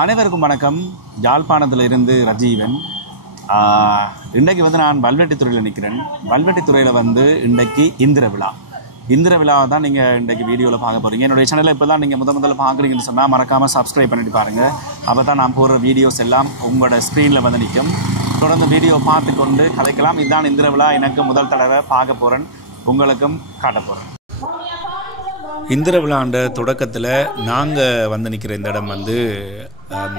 அனைவருக்கும் வணக்கம். யாழ்ப்பாணத்திலிருந்து ரஜீவன். இன்றைக்கு நான் வல்வெட்டித்துறையில் நிற்கிறேன். வல்வெட்டித்துறையில் இன்றைக்கு இந்திர விழாவை தான் நீங்கள் இன்றைக்கு வீடியோவில் பார்க்க போகிறீங்க. என்னுடைய சேனலில் இப்போ தான் நீங்கள் முதல்ல பார்க்குறீங்கன்னு சொன்னால் மறக்காமல் சப்ஸ்கிரைப் பண்ணிட்டு பாருங்கள். அப்போ தான் நான் போடுற வீடியோஸ் எல்லாம் உங்களோட ஸ்க்ரீனில் நிற்கும். தொடர்ந்து வீடியோ பார்த்து கொண்டு கலைக்கலாம். இதுதான் இந்திர விழா. எனக்கு முதல் தடவை பார்க்க போகிறேன், உங்களுக்கும் காட்ட போகிறேன். இந்திர விழாண்ட தொடக்கத்தில் நாங்கள் நிற்கிற இந்த இடம்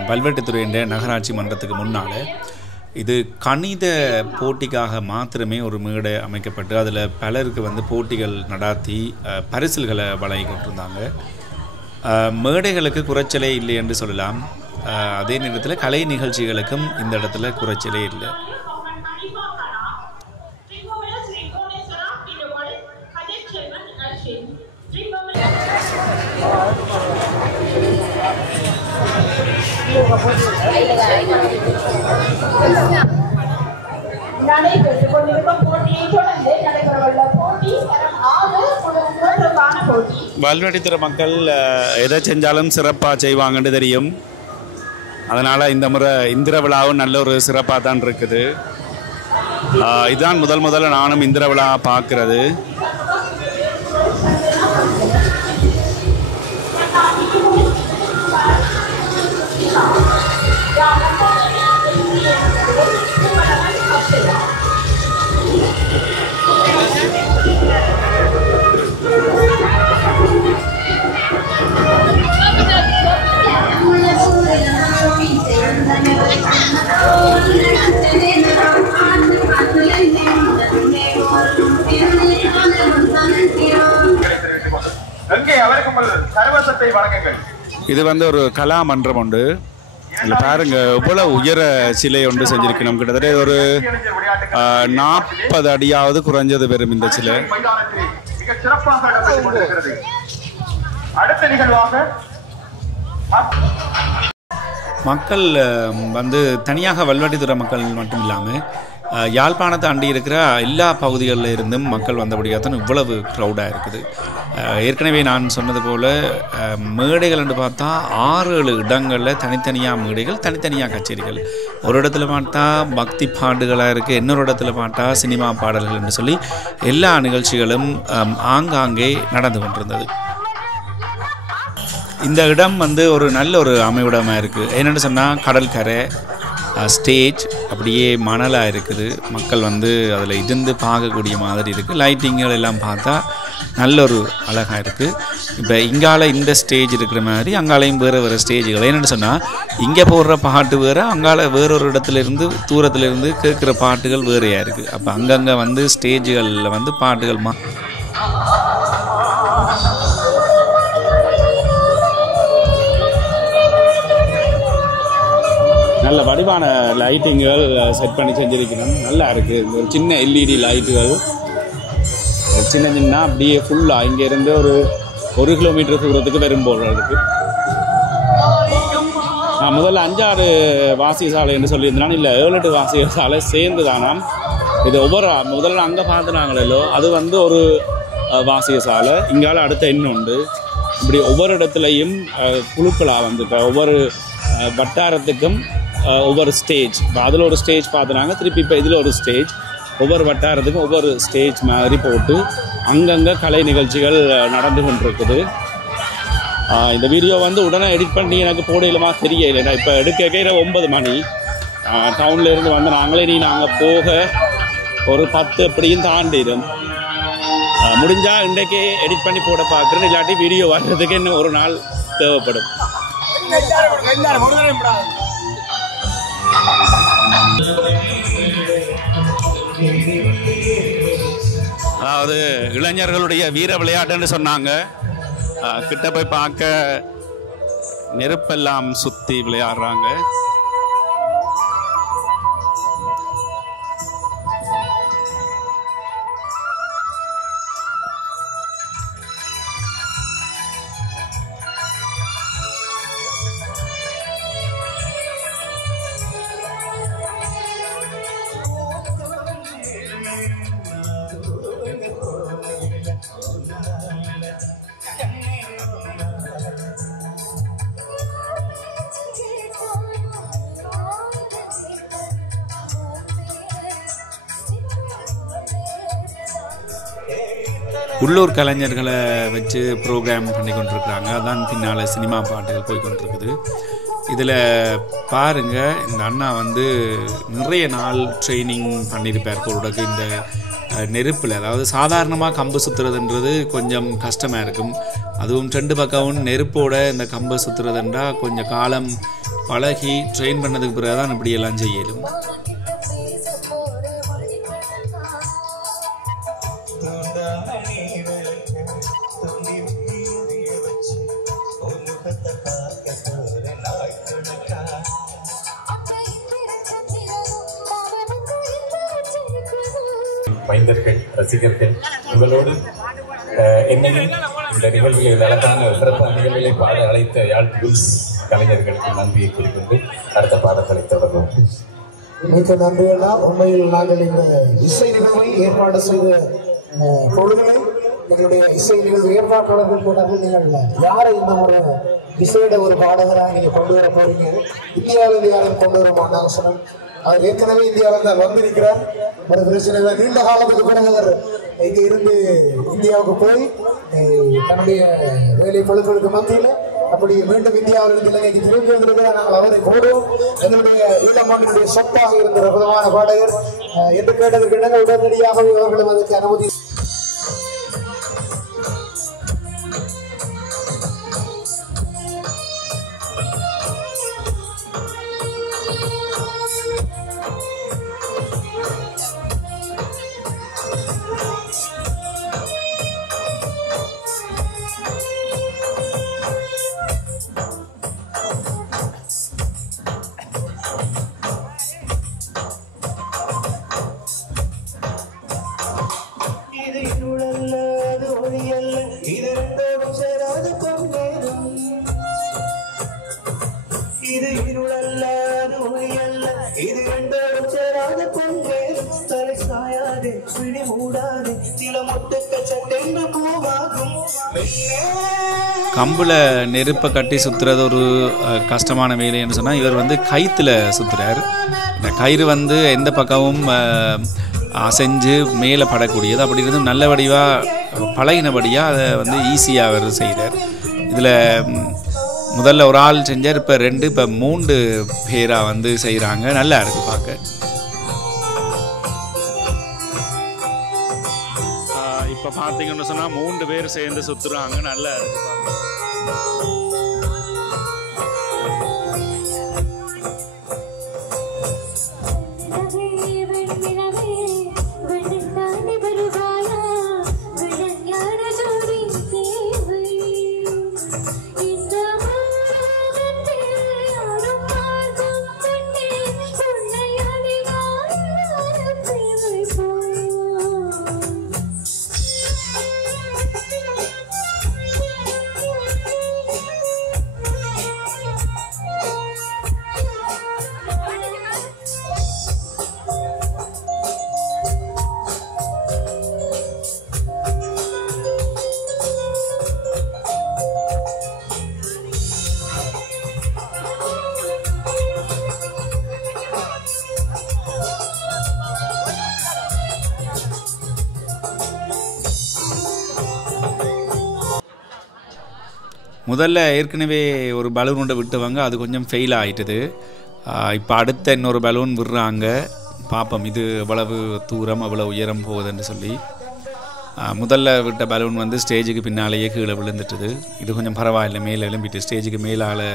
வல்வெட்டித்துறையின் நகராட்சி மன்றத்துக்கு முன்னால். இது கணித போட்டிக்காக மாத்திரமே ஒரு மேடை அமைக்கப்பட்டு அதில் பலருக்கு போட்டிகள் நடாத்தி பரிசில்களை வழங்கி கொண்டிருந்தாங்க. மேடைகளுக்கு குறைச்சலே இல்லை என்று சொல்லலாம். அதே நேரத்தில் கலை நிகழ்ச்சிகளுக்கும் இந்த இடத்துல குறைச்சலே இல்லை. வல்வெட்டித்துறை மக்கள் எதை செஞ்சாலும் சிறப்பாக செய்வாங்கன்னு தெரியும். அதனால் இந்த முறை இந்திர விழாவும் நல்ல ஒரு சிறப்பாக தான் இருக்குது. இதுதான் முதல்ல நானும் இந்திர விழா பார்க்குறது. இது ஒரு கலா மன்றம் உண்டு. இல்லை பாருங்க, இவ்வளவு உயர சிலை ஒன்று செஞ்சிருக்கணும். கிட்டத்தட்ட ஒரு 40 அடியாவது குறைஞ்சது பெறும் இந்த சிலை. மக்கள் தனியாக வல்வெட்டித்துறை மக்கள் மட்டும் இல்லாமல் யாழ்ப்பாணத்தை அண்டி இருக்கிற எல்லா பகுதிகளில் இருந்தும் மக்கள் வந்தபடியாக தான் இவ்வளவு க்ரௌடாக இருக்குது. ஏற்கனவே நான் சொன்னது போல் மேடைகள் என்று பார்த்தா 6-7 இடங்களில் தனித்தனியாக மேடைகள், தனித்தனியாக கச்சேரிகள். ஒரு இடத்துல பார்த்தா பக்தி பாட்டுகளாக இருக்குது, இன்னொரு இடத்துல பார்த்தா சினிமா பாடல்கள் என்று சொல்லி எல்லா நிகழ்ச்சிகளும் ஆங்காங்கே நடந்து கொண்டிருந்தது. இந்த இடம் ஒரு நல்ல ஒரு அமைவிடமாக இருக்குது. என்னென்னு சொன்னால் கடற்கரை, ஸ்டேஜ் அப்படியே மணலாக இருக்குது. மக்கள் அதில் இருந்து பார்க்கக்கூடிய மாதிரி இருக்குது. லைட்டிங்கள் எல்லாம் பார்த்தா நல்ல ஒரு அழகாக இருக்குது. இப்போ இங்கால இந்த ஸ்டேஜ் இருக்கிற மாதிரி அங்காலையும் வேறு ஸ்டேஜுகள். என்னென்னு சொன்னால் இங்கே போடுற பாட்டு வேறு, அங்கால வேறொரு இடத்துலேருந்து தூரத்துலேருந்து கேட்குற பாட்டுகள் வேறையாக இருக்குது. அப்போ அங்கங்கே ஸ்டேஜுகளில் பாட்டுகள் நல்ல வடிவான லைட்டிங்கள் செட் பண்ணி செஞ்சுருக்கணும். நல்லா இருக்குது. ஒரு சின்ன எல்இடி லைட்டுகள் சின்ன அப்படியே ஃபுல்லாக இங்கேருந்து ஒரு 1 கிலோமீட்டர் தூரத்துக்கு வரும்போது இருக்குது. நான் முதல்ல 5-6 வாசிய சாலை என்று சொல்லியிருந்தேன். இல்லை 7-8 வாசிய சாலை சேர்ந்து தானாம். இது முதல்ல அங்கே பார்த்துனாங்களோ அது ஒரு வாசிய சாலை. இங்கால அடுத்த இன்னொன்று இப்படி ஒவ்வொரு இடத்துலையும் குழுக்களாக இப்போ ஒவ்வொரு வட்டாரத்துக்கும் ஒவ்வொரு ஸ்டேஜ். இப்போ அதில் ஒரு ஸ்டேஜ் பார்த்துனாங்க, திருப்பி இப்போ இதில் ஒரு ஸ்டேஜ். ஒவ்வொரு வட்டாரத்துக்கும் ஒவ்வொரு ஸ்டேஜ் மாதிரி போட்டு அங்கங்கே கலை நிகழ்ச்சிகள் நடந்து கொண்டிருக்குது. இந்த வீடியோ உடனே எடிட் பண்ணி எனக்கு போடையிலுமா தெரியலை. நான் இப்போ எடுக்க 9 மணி டவுனில் இருந்து நாங்கள் போக ஒரு 10 எப்படியும் தாண்டிடும். முடிஞ்சால் இன்றைக்கே எடிட் பண்ணி போட பார்க்குறேன். இல்லாட்டி வீடியோ வர்றதுக்கு இன்னும் ஒரு நாள் தேவைப்படும். அதாவது இளைஞர்களுடைய வீர விளையாட்டுன்னு சொன்னாங்க. கிட்ட போய் பார்க்க நெருப்பெல்லாம் சுத்தி விளையாடுறாங்க. உள்ளூர் கலைஞர்களை வச்சு ப்ரோக்ராம் பண்ணி கொண்டிருக்கிறாங்க. அதான் பின்னால் சினிமா பாட்டுகள் போய் கொண்டிருக்குது. இதில் பாருங்கள், இந்த அண்ணா வந்து நிறைய நாள் ட்ரைனிங் பண்ணியிருப்பார் பொருளுக்கு. இந்த நெருப்பில், அதாவது சாதாரணமாக கம்பு சுற்றுறதுன்றது கொஞ்சம் கஷ்டமாக இருக்கும். அதுவும் 2 பக்கமும் நெருப்போட இந்த கம்பை சுற்றுறதுன்றா கொஞ்சம் காலம் பழகி ட்ரெயின் பண்ணதுக்கு பிறகு தான் இப்படியெல்லாம் செய்யலும். மைந்தர்கள், ரசிகர்கள், உங்களோடு என்னையும் இந்த நிகழ்வுகளில் அழகான சிறப்பான நிகழ்வுகளை பாட அழைத்த யாழ் குல்ஸ் கலைஞர்களுக்கு நன்றியை குறிப்பிட்டு அடுத்த பாடல்களை தொடர்வோம். மிக்க நன்றியெல்லா. உண்மையில் நாங்கள் இந்த இசை நிகழ்வை ஏற்பாடு செய்த பொழுதுகளை எங்களுடைய இசை நிகழ்வு ஏற்பாட்டாளர்கள் போட்டார்கள். நீங்கள் யாரை இந்த ஒரு இசையோட ஒரு பாடகராக நீங்கள் கொண்டு வர போறீங்க, இந்தியாவிலிருந்து யாரும் கொண்டு வர மாட்டாங்க சொன்னோம். அவர் ஏற்கனவே இந்தியாவில் தான் வந்திருக்கிறார். ஒரு பிரச்சனை நீண்ட காலத்துக்கு பிறகு அவர் இங்கே இருந்து இந்தியாவுக்கு போய் தன்னுடைய வேலை பொழுதுகளுக்கு மத்தியில் அப்படி மீண்டும் இந்தியாவிலிருந்து இலங்கைக்கு திரும்பி வந்திருக்கிறார். நாங்கள் அவரை கூடுவோம். எங்களுடைய ஈழமாண்டினுடைய சொத்தாக இருந்த பிரபலமான பாடகர் என்று கேட்டதற்கு இடங்கள் உடனடியாகவே அவர்களும் அதற்கு அனுமதி. கம்பில் நெருப்பை கட்டி சுற்றுறது ஒரு கஷ்டமான வேலைன்னு சொன்னால், இவர் வந்து கயிற்றுல சுற்றுறார். இந்த கயிறு வந்து எந்த பக்கமும் அசைஞ்சு மேலே படக்கூடியது. அப்படி இருந்தும் நல்ல வடிவாக பழகினபடியாக அதை வந்து ஈஸியாக அவர் செய்கிறார். இதில் முதல்ல ஒரு ஆள் செஞ்சார், இப்போ 2 இப்போ 3 பேராக வந்து செய்கிறாங்க. நல்லா இருக்குது பார்க்க. இப்போ பார்த்தீங்கன்னு சொன்னால் 3 பேர் சேர்ந்து சுற்றுறாங்க. நல்லா இருக்குது பார்க்க. முதல்ல ஏற்கனவே ஒரு பலூன் ஒன்றை விட்டுவாங்க, அது கொஞ்சம் ஃபெயில் ஆகிட்டுது. இப்போ அடுத்த இன்னொரு பலூன் விடுறாங்க. பார்ப்போம் இது எவ்வளவு தூரம் எவ்வளோ உயரம் போகுதுன்னு சொல்லி. முதல்ல விட்ட பலூன் வந்து ஸ்டேஜுக்கு பின்னாலேயே கீழே விழுந்துட்டுது. இது கொஞ்சம் பரவாயில்லை, மேலே எழும்பிட்டு ஸ்டேஜுக்கு மேலால்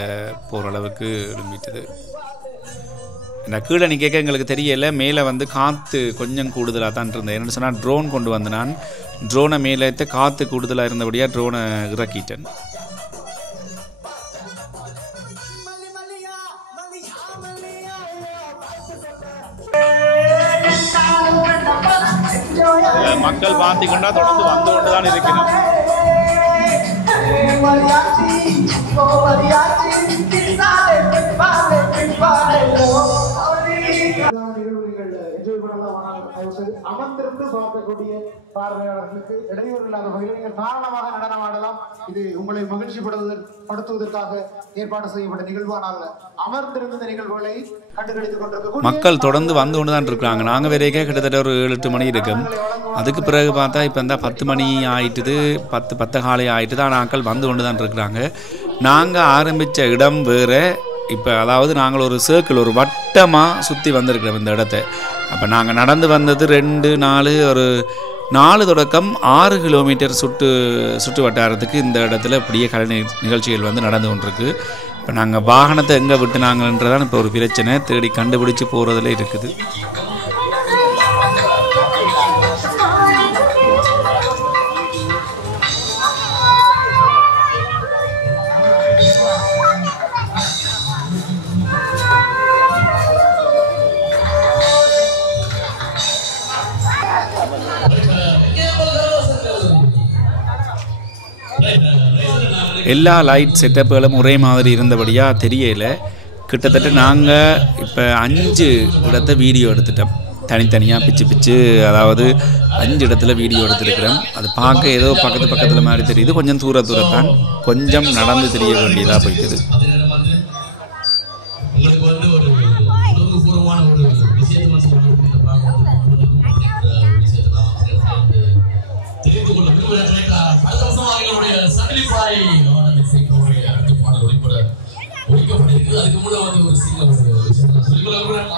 போகிற அளவுக்கு எழும்பிட்டுது. இந்த கீழே நிற்க எங்களுக்கு தெரியலை. மேலே வந்து காற்று கொஞ்சம் கூடுதலாக தான் இருந்தது. என்னென்னு சொன்னால் ட்ரோன் கொண்டு வந்து நான் ட்ரோனை மேலே எடுத்து காற்று கூடுதலாக இருந்தபடியாக ட்ரோனை இறக்கிட்டேன். மக்கள் பார்த்தீங்கன்னா தொடர்ந்து வந்து கொண்டு தான் இருக்கணும். அமர்ந்திருந்து பார்க்கக்கூடிய பார்வையாளர்களுக்கு இடையூறு இல்லாத வகையில் நீங்கள் தாராளமாக நடனமாடலாம். இது உங்களை மகிழ்ச்சிப்படுத்துவதற்காக ஏற்பாடு செய்யப்பட்ட நிகழ்வானால் அமர்ந்திருந்த நிகழ்வுகளை கண்டுகளித்துக் கொண்டிருக்க மக்கள் தொடர்ந்து வந்து கொண்டு தான் இருக்கிறாங்க. நாங்கள் வரைக்கே கிட்டத்தட்ட ஒரு 7-8 மணி இருக்கும். அதுக்கு பிறகு பார்த்தா இப்போ இந்த 10 மணி ஆயிட்டுது, 10 காலை ஆயிட்டு தான் ஆட்கள் வந்து கொண்டு தான் இருக்கிறாங்க. நாங்கள் ஆரம்பித்த இடம் வேறு. இப்போ அதாவது நாங்கள் ஒரு சர்க்கிள், ஒரு வட்டமாக சுற்றி வந்திருக்கிறோம் இந்த இடத்த. அப்போ நாங்கள் நடந்து வந்தது 2-4 ஒரு 4 தொடக்கம் 6 கிலோமீட்டர் சுற்று வட்டாரத்துக்கு இந்த இடத்துல இப்படியே கலை நிகழ்ச்சிகள் வந்து நடந்து கொண்டிருக்கு. இப்போ நாங்கள் வாகனத்தை எங்கே விட்டுனாங்கன்றதான் இப்போ ஒரு பிரச்சனை, தேடி கண்டுபிடிச்சி போகிறதுல இருக்குது. எல்லா லைட் செட்டப்புகளும் ஒரே மாதிரி இருந்தபடியாக தெரியலை. கிட்டத்தட்ட நாங்கள் இப்போ 5 இடத்த வீடியோ எடுத்துட்டோம், தனித்தனியாக பிச்சு அதாவது 5 இடத்துல வீடியோ எடுத்துருக்கிறோம். அது பார்க்க ஏதோ பக்கத்தில் மாதிரி தெரியுது. கொஞ்சம் தூரத்தான் கொஞ்சம் நடந்து தெரிய வேண்டியதாக போய்க்குது.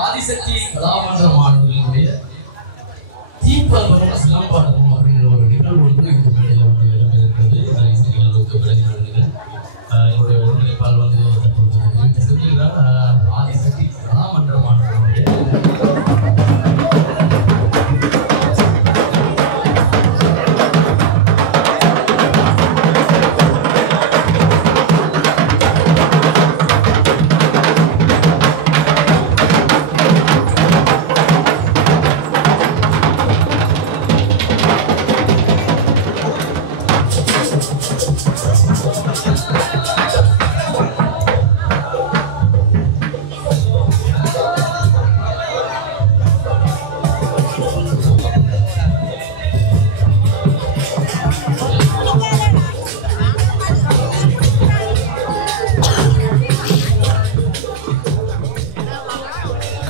ஆதிசக்தி கலாமன்ற மாணவர்களுடைய தீப்பந்தம் சிலம்பாட்டம் அப்படிங்கிற ஒரு நிகழ்வு வந்து இந்த மேடையில் வந்து இடம்பெறுகிறது. இசைகளுக்கு விளங்குகிறீர்கள். என்னுடைய ஒருங்கிணைப்பால் வந்து ஆதிசக்தி கலாமன்ற மாணவர்களுடைய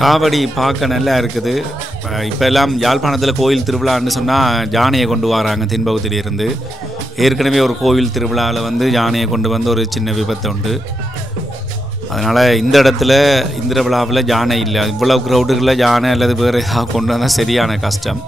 காவடி பார்க்க நல்லா இருக்குது. இப்போ எல்லாம் யாழ்ப்பாணத்தில் கோயில் திருவிழான்னு சொன்னால் யானையை கொண்டு வராங்க தென்பகுதியிலிருந்து. ஏற்கனவே ஒரு கோவில் திருவிழாவில் வந்து யானையை கொண்டு வந்து ஒரு சின்ன விபத்து உண்டு. அதனால் இந்த இடத்துல இந்த விழாவில் யானை இல்லை. இவ்வளோ க்ரௌடுகளில் யானை அல்லது வேறு ஏதாவது கொண்டு வந்தால் சரியான கஷ்டம்.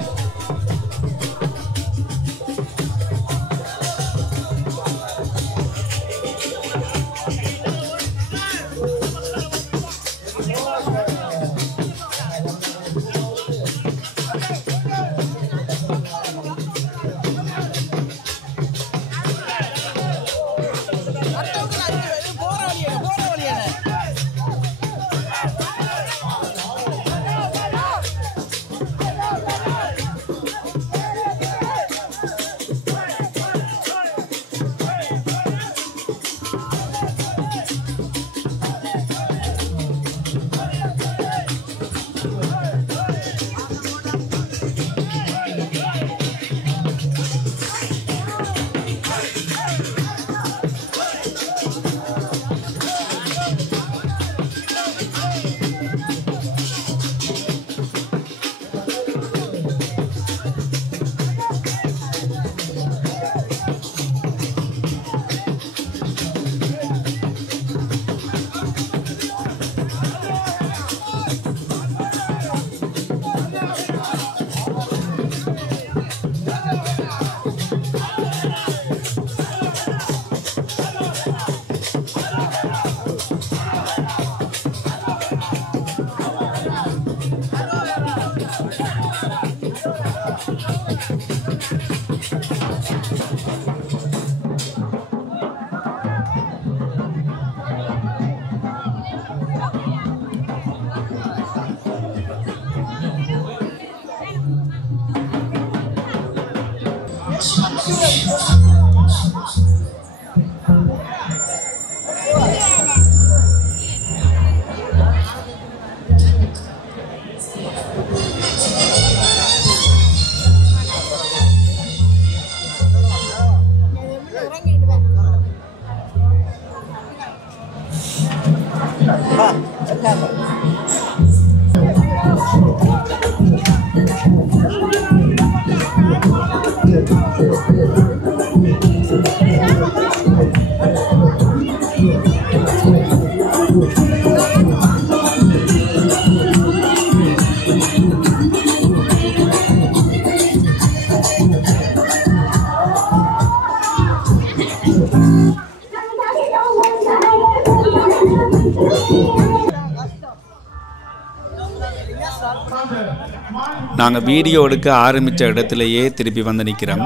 நாங்கள் வீடியோ எடுக்க ஆரம்பித்த இடத்துலையே திருப்பி வந்து நிற்கிறோம்.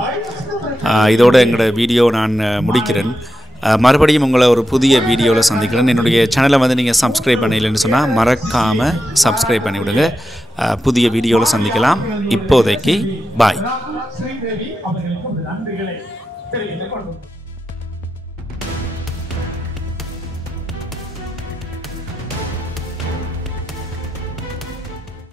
இதோட எங்களோட வீடியோ நான் முடிக்கிறேன். மறுபடியும் உங்களை ஒரு புதிய வீடியோவில் சந்திக்கிறேன். என்னுடைய சேனலை வந்து நீங்கள் சப்ஸ்கிரைப் பண்ணலைன்னு சொன்னால் மறக்காமல் சப்ஸ்கிரைப் பண்ணிவிடுங்க. புதிய வீடியோவில் சந்திக்கலாம். இப்போதைக்கு பாய்.